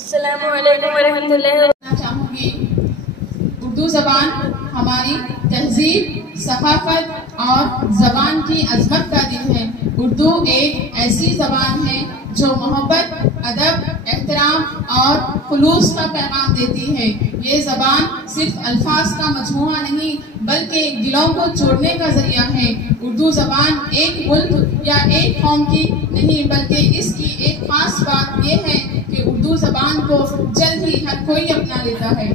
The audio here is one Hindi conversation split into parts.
अस्सलामुअलैकुम वरहमतुल्लाहि। चाहूँगी उर्दू ज़बान हमारी तहजीब, सकाफत और ज़बान की अजमत का दिन है। उर्दू एक ऐसी ज़बान है जो मोहब्बत, अदब, एहतराम और खुलूस का पैगाम देती है। ये ज़बान सिर्फ अल्फाज का मजमूआ नहीं बल्कि दिलों को जोड़ने का जरिया है। उर्दू ज़बान एक मुल्क या एक कौम की नहीं बल्कि इसकी एक खास बात यह है कि उर्दू ज़बान को जल्द ही हर कोई अपना लेता है।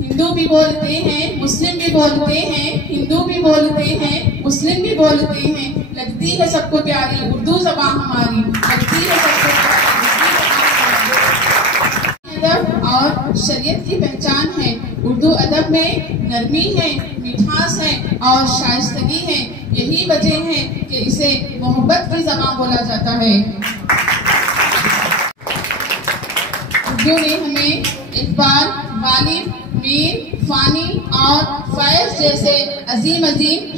हिंदू भी बोलते हैं, मुस्लिम भी बोलते हैं, हिंदू भी बोलते हैं, मुस्लिम भी बोलते हैं। लगती है सबको प्यारी उर्दू ज़बान हमारी, लगती है सबको अदब और शरीयत की पहचान है। उर्दू अदब में नरमी है, मिठास है और शाइस्तगी है। यही वजह है कि इसे मोहब्बत की ज़बान बोला जाता है। उर्दू ने हमें इकबाल, गालिब, मीर, फानी और फैज जैसे अजीम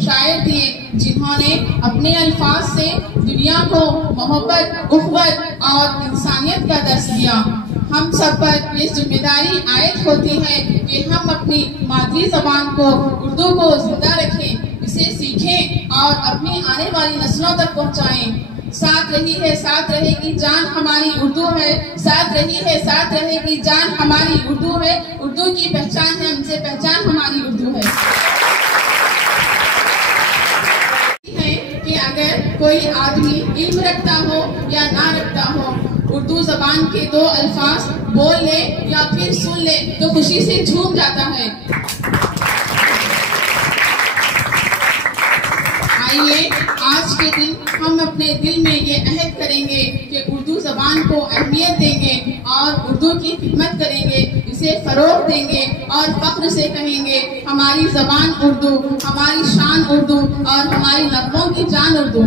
शायर दिए जिन्होंने अपने अल्फाज से दुनिया को मोहब्बत, उख़्वत और इंसानियत का दर्स दिया। हम सब पर ये जिम्मेदारी आयद होती है कि हम अपनी मादरी ज़बान को, उर्दू को जिंदा रखें, इसे सीखें और अपनी आने वाली नस्लों तक पहुँचाएं। साथ रही है साथ रहेगी जान हमारी उर्दू है, साथ रही है साथ रहेगी जान हमारी उर्दू है। उर्दू की पहचान है, हमसे पहचान हमारी उर्दू है। कि अगर कोई आदमी इल्म रखता हो या ना रखता हो, उर्दू ज़बान के दो अल्फाज बोल ले या फिर सुन ले तो खुशी से झूम जाता है। आइए आज के दिन हम अपने दिल में ये अहद करेंगे कि उर्दू ज़बान को अहमियत देंगे और उर्दू की खिदमत करेंगे, इसे फरोग देंगे और फख्र से कहेंगे हमारी ज़बान उर्दू, हमारी शान उर्दू और हमारी नग़्मों की जान उर्दू।